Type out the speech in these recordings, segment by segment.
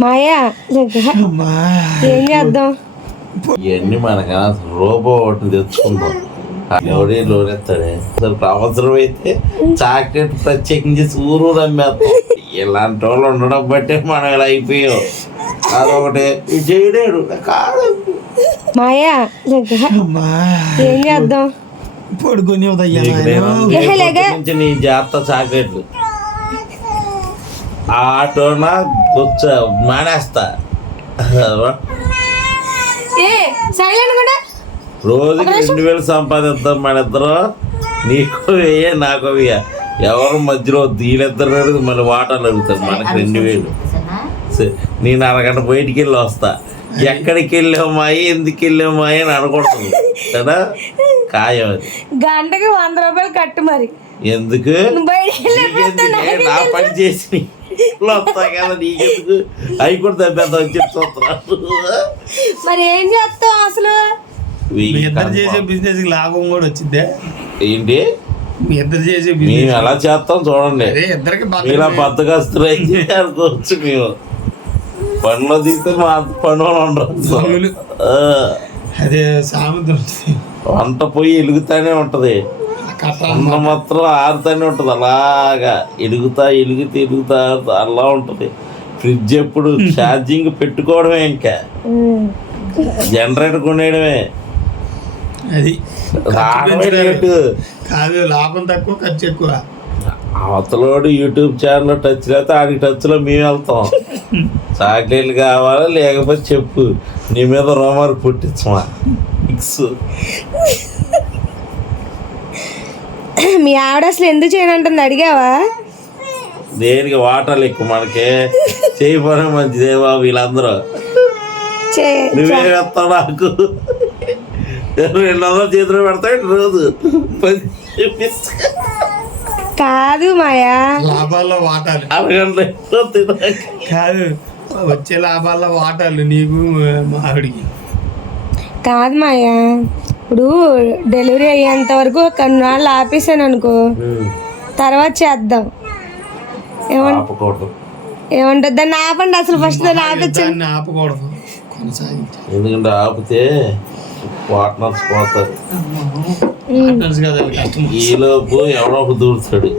మాయా? ఏం చేద్దాం? ఇవన్నీ మనకు రోబో ఒకటి తెచ్చుకుందాం. ఎవడే లోనెత్తాడే అసలు అవసరం అయితే చాక్లెట్ ప్రత్యేకించి ఊరు నమ్మేస్తాం. ఇలాంటి వాళ్ళు ఉండడం బట్టే మనం ఇలా అయిపోయాం. అదొకటి. ఇది చేయలేడు కాదు. మాయా? ఏం చేద్దాం? పడుకొని నీ జాగ్రత్త చాక్లెట్లు. ఆటోన కూర్చో మానేస్తా. రోజుకి రెండు వేలు సంపాదిద్దాం మన ఇద్దరు. నీకు వెయ్యే నాకు వెయ్య ఎవరు మధ్యలో వీళ్ళిద్దరు మళ్ళీ వాటాలు అడుగుతారు. మనకి రెండు వేలు. సరే, నేను అరగంట బయటికి వెళ్ళి వస్తా. ఎక్కడికి వెళ్ళామాయి ఎందుకు వెళ్ళామాయి అని అనుకుంటుంది. కదా? ఖాయం గంటకి వంద రూపాయలు కట్టు మరి. ఎందుకు? నా పని చేసి వస్తా కదా నీకెందుకు? అవి కూడా తప్పేద్దాం అని చెప్పి చూస్తున్నాను మరి ఏం చేస్తావు అసలు? మీ ఇద్దరు చేసే బిజినెస్కి లాభం కూడా వచ్చిందే ఏంటి? మీ ఇద్దరు చేసే మేము బిజినెస్ ఎలా చేస్తాం చూడండి. అదే ఇద్దరికి మీలా బద్దకస్తులు అయితే అనుకోవచ్చు మేము. పనిలో దిగితే మా పనులు. ఆ, అదే సామెత ఉంటుంది. వంట పొయ్యి ఎలుగుతానే ఉంటది. అన్న మాత్రం ఆరుతానే ఉంటది. అలాగా ఎలుగుతా ఎలుగుతా ఎలుగుతా ఆరుతా అలా ఉంటది. ఫ్రిడ్జ్ ఎప్పుడు ఛార్జింగ్ పెట్టుకోవడమే ఇంకా. జనరేటర్ కొనేయడమే. అది కాదు లాభం తక్కువ ఖర్చు ఎక్కువ. అవతలోడు యూట్యూబ్ ఛానల్ టచ్ లేకపోతే ఆడికి టచ్లో మేము వెళ్తాం. చాక్లెట్లు కావాలా లేకపోతే చెప్పు. నీ మీద రోమారు పుట్టించమా? ఫిక్స్ మీ ఆవిడ అసలు ఎందుకు చేయనంటుంది అడిగావా? దేనికి వాటర్లు ఎక్కువ మనకి? చేయకపోవడం మంచిదే బాబు వీళ్ళందరూ. చే నువ్వే వేస్తావు నాకు. రెండు వందలు చేతిలో పెడతాడు రోజు. కాదు మాయా. లాభాల్లో వాటాలు. కాదు వచ్చే లాభాల్లో వాటాలు నీకు మా ఆవిడికి. కాదు మాయా. ఇప్పుడు డెలివరీ అయ్యేంత వరకు కొన్నాళ్ళు ఆపేసాను అనుకో. తర్వాత చేద్దాం. ఏమంటుంది దాన్ని ఆపండి అసలు ఫస్ట్ దాన్ని ఆపచ్చు? ఆపకూడదు. ఎందుకంటే ఆపితే పార్ట్నర్స్ పోతారు. ఈలోపు ఎవడో ఒక దూరుతాడు.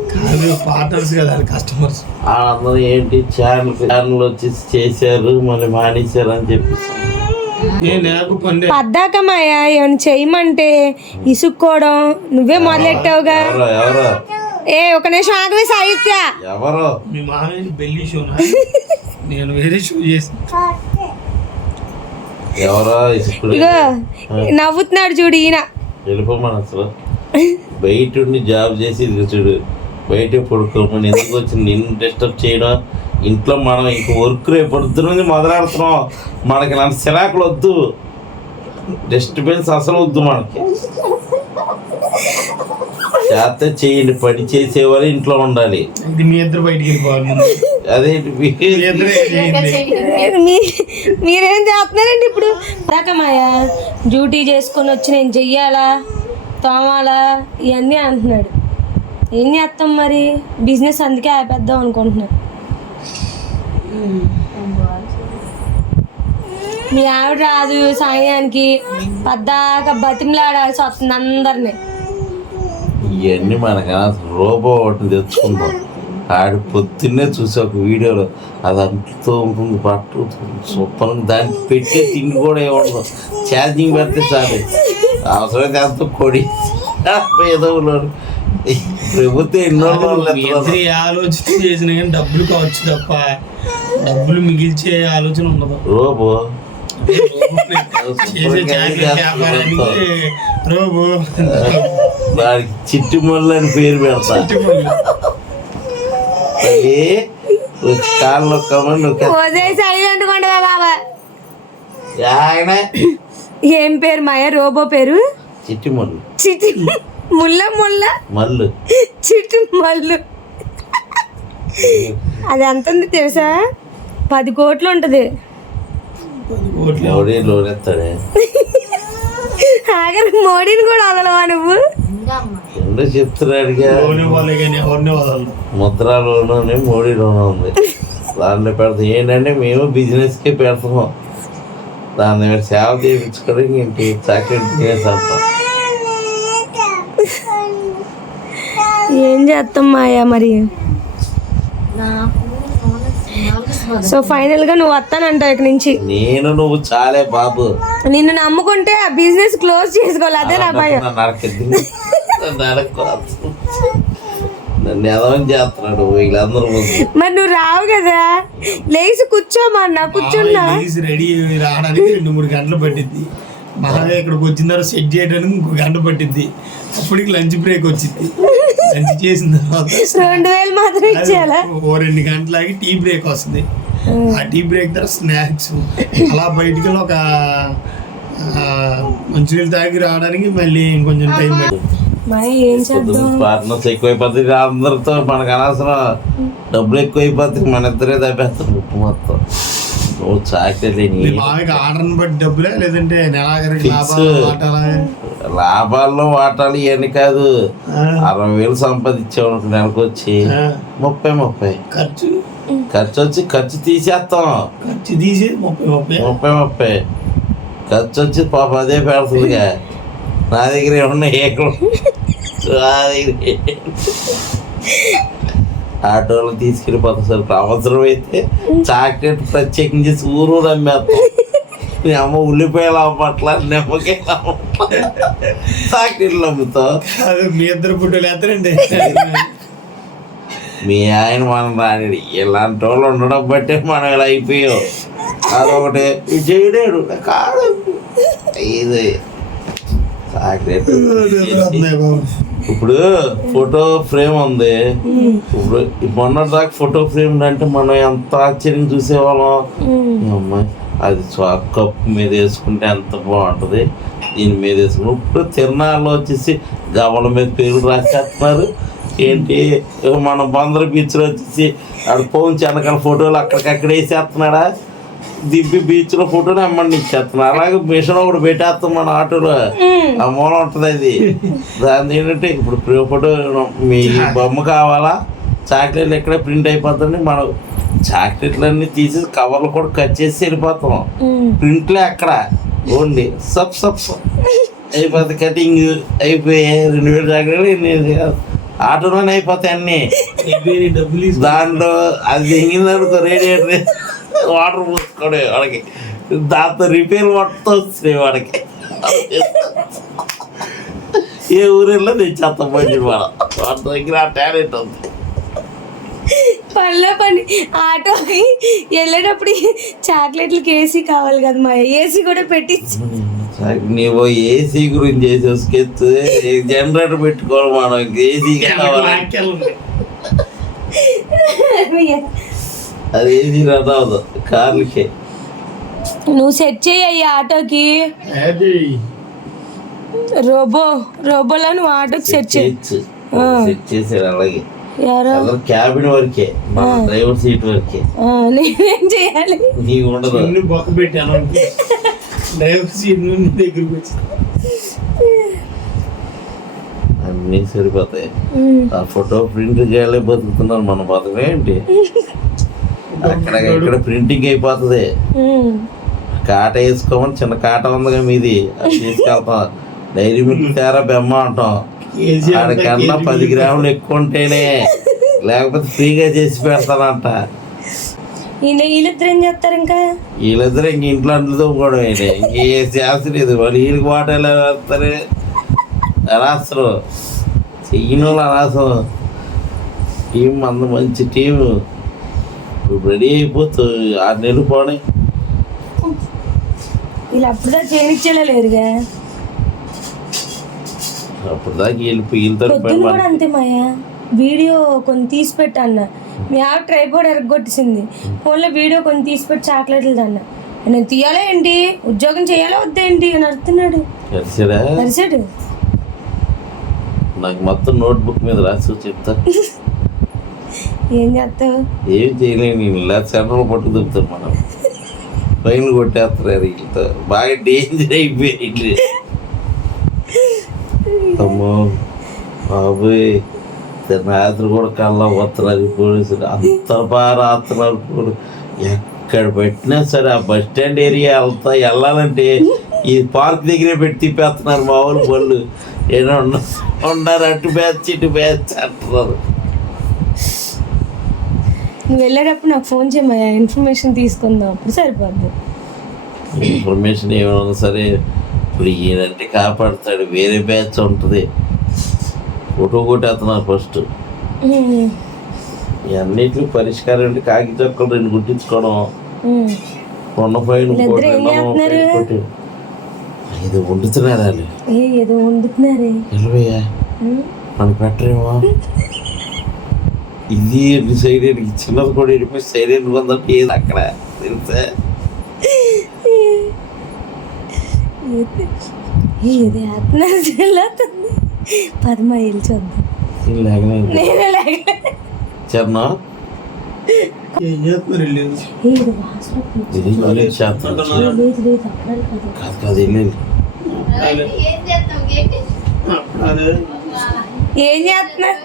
పార్ట్నర్స్ కదా కస్టమర్స్. అందరూ ఏంటి? ఛానల్ ఛానల్ వచ్చి చేశారు మళ్ళీ మానేశారు అని చెప్పి నేను నాకు పండే పద్దాక మాయా ఏమైనా చేయమంటే ఇసుక్కోవడం. నువ్వే మొదలెట్టావుగా? ఏ ఒక నిమిషం ఆగవే సాహిత్య. ఎవరో? మీ మామయ్య బెల్లి షోనా నేను వేరే షో చేసి ఎవరో? ఇప్పుడు ఇగో నవ్వుతున్నాడు చూడు ఈయన. వెళ్ళిపోమని అసలు బయట ఉండి జాబ్ చేసి చూడు. బయట పడుకోమని ఎందుకు వచ్చి నిన్ను డిస్టర్బ్ చేయడం ఇంట్లో మనం ఇంక వర్క్ రేపు పొద్దున నుంచి మొదలెడుతున్నాం. మనకి ఇలాంటి సిరాకులు వద్దు. డిస్టర్బెన్స్ అసలు వద్దు మనకి. చేస్తే చేయండి. పని చేసేవారు ఇంట్లో ఉండాలి. ఇది మీ ఇద్దరు బయటికి వెళ్ళిపోవాలి. మీరేం చేస్తున్నారండి ఇప్పుడు? పద్దాక మాయా డ్యూటీ చేసుకొని వచ్చి నేను చెయ్యాలా తోమాలా ఇవన్నీ అంటున్నాడు. ఏం చేస్తాం మరి? బిజినెస్ అందుకే ఆపేద్దాం అనుకుంటున్నాను. మీ ఆవిడ రాదు సాయానికి. పద్దాక బతిమలాడాల్సి వస్తుంది అందరినీ. ఇవన్నీ మనకు రోబో ఒకటి తెచ్చుకుందాం. ఆడ పొద్దున్నే చూసి ఒక వీడియోలో అది ఉంటుంది పట్టు సూపర్ దానికి పెట్టే తిండి కూడా ఏముండదు. ఛార్జింగ్ పెడితే చాలు. అవసరమైతే అంత కొడి ఏదో ప్రభుత్వం ఎన్నో ఆలోచన చేసినా కానీ డబ్బులు కావచ్చు తప్ప డబ్బులు మిగిల్చే ఆలోచన ఉండదు. Robo robo. దానికి చిట్టి ముళ్ళు అని పేరు పెడతా. కాళ్ళు ఏం పేరు మాయ? రోబో పేరు? చిట్టి ముళ్ళు చిటి ముల్ల. ముల్ల మళ్ళు చిటి మల్లు. అది ఎంత ఉంది తెలుసా? పది కోట్లు ఉంటుంది. ఆఖరికి మోడీని కూడా వదలవా నువ్వు? ఎందుకు వదలరు? ముద్రా లోను మోడీ లోను ఉంది. దాంట్లో పెడతాం. ఏంటంటే మేము బిజినెస్కే పెడతాము దాని మీద సేవ చేయించుకోవడానికి ఇంటి చాక్లెట్ బిజినెస్ అంటాం ఏం చేస్తాం మాయా మరి? సో ఫైనల్గా నువ్వు వస్తానంటావు ఇక నుంచి. నేను నువ్వు చాలే బాబు. నిన్ను నమ్ముకుంటే ఆ బిజినెస్ క్లోజ్ చేసుకోవాలి. అదే నా భయం. చేస్తున్నాడు వీళ్ళందరూ మరి నువ్వు రావు కదా. లేచి కూర్చోమన్నా కూర్చున్నా. రెడీ రావడానికి రెండు మూడు గంటలు పట్టింది మహా ఇక్కడికి వచ్చిన తర్వాత సెట్ చేయడానికి ఇంకో గంట పట్టింది అప్పటికి లంచ్ బ్రేక్ వచ్చింది లంచ్ చేసిన తర్వాత రెండు వేలు మాత్రం ఇచ్చేయాలా? ఓ రెండు గంటలకి టీ బ్రేక్ వస్తుంది. ఆ. టీ బ్రేక్ తర్వాత స్నాక్స్. అలా బయటికి ఒక మంచినీళ్ళు తాగి రావడానికి మళ్ళీ ఇంకొంచెం టైం పార్ట్నర్స్ ఎక్కువైపోతుంది అందరితో మనకు అనవసరం. డబ్బులు ఎక్కువైపోతుంది మన ఇద్దరే తప్పేస్తారు ఉప్పు మొత్తం. ఆర్డర్ని బట్టి డబ్బులే లేదంటే లాభాల్లో వాటాలు ఇవన్నీ కాదు. అరవై వేలు సంపాదించావు నెలకు వచ్చి ముప్పై ముప్పై. ఖర్చు? ఖర్చు వచ్చి ఖర్చు తీసేస్తాం. ఖర్చు తీసి ముప్పై ముప్పై. ముప్పై ముప్పై. ఖర్చు వచ్చి పాప అదే పెడుతుందిగా. నా దగ్గర ఏమన్నా ఏకలు నా దగ్గర ఆటోలో తీసుకెళ్ళిపోతాం సార్. అవసరం అయితే చాక్లెట్ ప్రత్యేకం చేసి ఊరు నమ్మేస్తాం అమ్మ ఉల్లిపాయలు అమ్మట్ల నిమ్మకాయలు చాక్లెట్లు అమ్ముతావు మీ ఇద్దరు ఫోటోలు ఎత్తరండి మీ ఆయన మనం రాని ఇలాంటి వాళ్ళు ఉండడం బట్టే మనం ఇలా అయిపోయాం. అదొకటి. ఇది చేయలేడు కాదు. ఇది. చాక్లెట్. ఇప్పుడు ఫోటో ఫ్రేమ్ ఉంది. ఇప్పుడు మొన్న దాకా ఫోటో ఫ్రేమ్ అంటే మనం ఎంత ఆశ్చర్యం చూసేవాళ్ళం. అమ్మాయి అది కప్పు మీద వేసుకుంటే ఎంత బాగుంటుంది. దీని మీద వేసుకుని ఇప్పుడు తిరునాళ్ళు వచ్చేసి గవల మీద పేర్లు రాసేస్తున్నారు. ఏంటి మన బందర బీచ్లో వచ్చేసి ఆడ పౌన్ వెనకాల ఫోటోలు అక్కడికక్కడ వేసేస్తున్నాడా? దిబ్బి బీచ్లో ఫోటోలు అమ్మని ఇచ్చేస్తున్నారు అలాగే మిషన్ ఒకటి పెట్టేస్తాం మన ఆటోలో. ఆ మూల ఉంటుంది అది. దాని ఏంటంటే ఇప్పుడు ఫోటో మీ బొమ్మ కావాలా? చాక్లెట్లు ఎక్కడ ప్రింట్ అయిపోతుంది మనం చాక్లెట్లన్నీ తీసి కవర్లు కూడా కట్ చేసి వెళ్ళిపోతాం. ప్రింట్లే అక్కడ. ఓన్లీ సబ్ సబ్ సబ్ అయిపోతుంది కటింగ్ అయిపోయి రెండు వేలు చాక్లెట్లు ఆటోలోనే అయిపోతాయి అన్నీ. దాంట్లో అది తెగిందనుకో రేడియేటర్ వాటర్ పోసుకోడే వాడికి. దాంతో రిపేర్ మొత్తం వస్తున్నాయి వాడికి. ఏ ఊరిలో తెచ్చేస్తాం మంచి వాడు. వాడి దగ్గర ఆ టాలెంట్ ఉంది. పనిలో పని. ఆటోకి వెళ్ళేటప్పుడు చాక్లెట్లకి ఏసీ కావాలి కదా మా ఏసీ కూడా పెట్టించి. నీవు ఏసీ గురించి చేసే స్కెచ్ జనరేటర్ పెట్టుకోవాలి మనం ఏసీ. అది ఏసీ అవ్వదు కార్లకి. నువ్వు సెట్ చేయి ఈ ఆటోకి. రోబో రోబోలో నువ్వు ఆటోకి సెట్ చేయి. చేయొచ్చు సెట్ చేసాడు అలాగే. క్యాబిన్ వరకే డ్రైవర్ సీట్ వరకే. నేనేం చేయాలి? నీకు ఉండదు. బొక్క పెట్టాను. అనుకో. డ్రైవర్ సీట్ నుండి దగ్గరికి వచ్చి అన్నీ సరిపోతాయి. ఆ ఫోటో ప్రింట్ చేయాలి బతుకుతున్నారు మన బతుకు ఏంటి? అక్కడ ఇక్కడ ప్రింటింగ్ అయిపోతుంది. కాట వేసుకోమని చిన్న కాట ఉందిగా మీది అది తీసుకెళ్తాం. డైరీ మిల్క్ తేరా బెమ్మ అంటాం. ఆడికన్నా పది గ్రాములు ఎక్కువ ఉంటేనే లేకపోతే ఫ్రీగా చేసి పెడతానంట. ఈయన వీళ్ళిద్దరు ఏం చేస్తారు ఇంకా? వీళ్ళిద్దరు ఇంక ఇంట్లో అంటులతో కూడా ఇంకే చేస్త లేదు వాళ్ళు వీళ్ళకి వాటాలు వేస్తారు రాస్తారు చెయ్యని వాళ్ళు రాసం టీం అంత మంచి టీము ఇప్పుడు రెడీ అయిపోతుంది ఆరు నెలలు పోనీ. వీళ్ళు అప్పుడుదా చేయనిచ్చేలా లేరుగా. అప్పుడు దాకా వెళ్ళిపోయి వీళ్ళతో కూడా అంతే మాయా. వీడియో కొన్ని తీసి పెట్టు అన్న. మీ ఆవిడ ట్రైపోర్డ్ ఎరగొట్టేసింది ఫోన్లో వీడియో కొన్ని తీసి పెట్టి చాక్లెట్లు అన్న నేను తీయాలా ఏంటి? ఉద్యోగం చేయాలా వద్దా ఏంటి? అని అడుగుతున్నాడు. కలిసాడు నాకు మొత్తం నోట్బుక్ మీద రాసి చెప్తా. ఏం చేస్తావు? ఏం చేయలేను ఇలా సెంటర్లో పట్టు దుబ్బుతాను మనం. పైన కొట్టేస్తారు వీళ్ళతో బాగా డేంజర్ అయిపోయింది అమ్మో బాబోయ్. రాత్రి కూడా కళ్ళ వస్తున్నారు పోలీసులు అంత బాగా రాస్తున్నారు ఎక్కడ పెట్టినా సరే ఆ బస్ స్టాండ్ ఏరియా వెళ్తా వెళ్ళాలంటే ఈ పార్క్ దగ్గరే పెట్టి తిప్పేస్తున్నారు మా ఊరు బళ్ళు. ఏదో ఉన్న- ఉన్నారు అటు బ్యాచ్ ఇటు బ్యాచ్ అంటున్నారు. నువ్వు వెళ్ళేటప్పుడు నాకు ఫోన్ చేయమయ్యా ఇన్ఫర్మేషన్ తీసుకుందాం అప్పుడు సరిపోద్ది. ఇన్ఫర్మేషన్ ఏమైనా సరే ఇప్పుడు ఈయనంటే కాపాడుతాడు వేరే బ్యాచ్ ఉంటుంది. ఫోటో కొట్టేస్తున్నారు ఫస్ట్. ఇవన్నిటికి పరిష్కారం అంటే కాకి చొక్కలు రెండు గుట్టించుకోవడం. కొండ పైన వీళ్ళిద్దరూ ఏం చేస్తున్నారు? ఇది వండుతున్నారు ఏదో వండుతున్నారే. నిలవయ్యా మనకు పెట్టరేమో. ఇది సైలెంట్ చిన్నది కూడా వెళ్ళిపోయి సైలెంట్ ఉందంటే ఏది అక్కడ? తెలుసా? ఏది? ఏది? ఆత్మహత్యలాతుంది పదమ వెళ్ళి చూద్దాం లేకనే నేనే లేక ఏం చేస్తున్నారు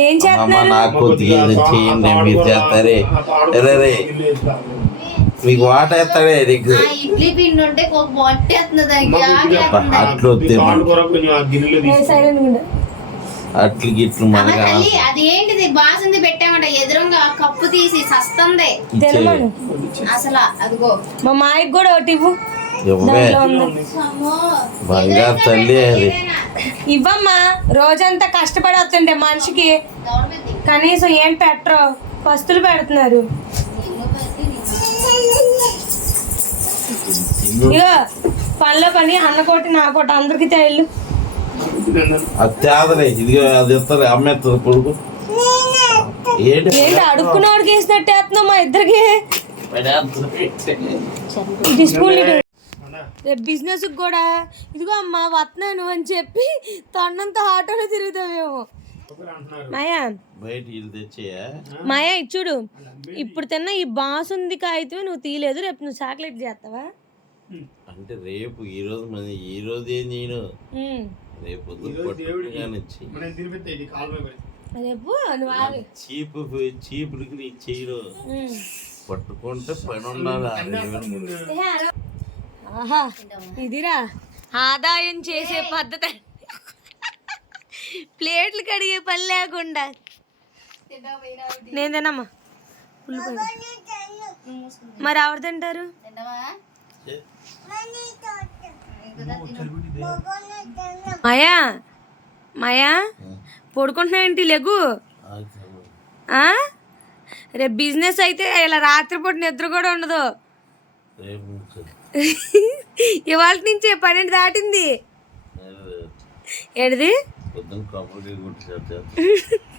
ఏం చేస్తున్నారు? నాకు కొద్దిగా ఏదో చేయండి మీరు చేస్తారే. రే రే. మీకు వాట వేస్తాడే నీకు? ఆ ఇడ్లీ పిండి ఉంటే. అట్లు గిట్లు అమ్మ మనగా తల్లి అది ఏంటిది? బాసుంది పెట్టామంట. ఎదురుగా కప్పు తీసి సస్తుంది. తెలమను అసలు అదిగో. మా మాయకి కూడా ఒకటి ఇవ్వు. బంగారు తల్లి అది. ఇవ్వమ్మా. రోజంతా కష్టపడి వస్తుంటే మనిషికి. కనీసం ఏం పెట్టరు. పస్తులు పెడుతున్నారు. ఇగో పనిలో పని అన్నకోటి నాకోటి అందరికి తేళ్ళు. అది తేదలే ఇది అది ఇస్తుంది అమ్మేస్తుంది కొడుకు. ఏంటి? అడుక్కున్నవాడికి వేసినట్టు వేస్తున్నావు మా ఇద్దరికి. రేపు బిజినెస్ కూడా ఇదిగో అమ్మా వస్తున్నాను అని చెప్పి తొండంతో ఆటోలో తిరుగుతావేమో. మాయా? మాయా ఇచ్చుడు. ఇప్పుడు తిన్న ఈ బాసుంది కాగితమే నువ్వు తీయలేదు రేపు నువ్వు చాక్లెట్ చేస్తావా? అంటే రేపు ఈ రోజు మరి ఈ రోజు ఏం చేయను? ఉమ్. రేపు మనం. రేపు. చీపు చేయను. ఉమ్. పట్టుకుంటే పని ఉండాలి. ఆహా ఇదిరా. ఆదాయం చేసే పద్ధతి. ప్లేట్లు కడిగే పని లేకుండా. నేనేనమ్మా మరి ఎవరు తింటారు? తింటావా? మాయా మాయా పడుకుంటున్నావేంటి లెగు? ఆ? రేపు బిజినెస్ అయితే ఇలా రాత్రిపూట నిద్ర కూడా ఉండదు. ఇవాళ నుంచి పన్నెండు దాటింది. నేను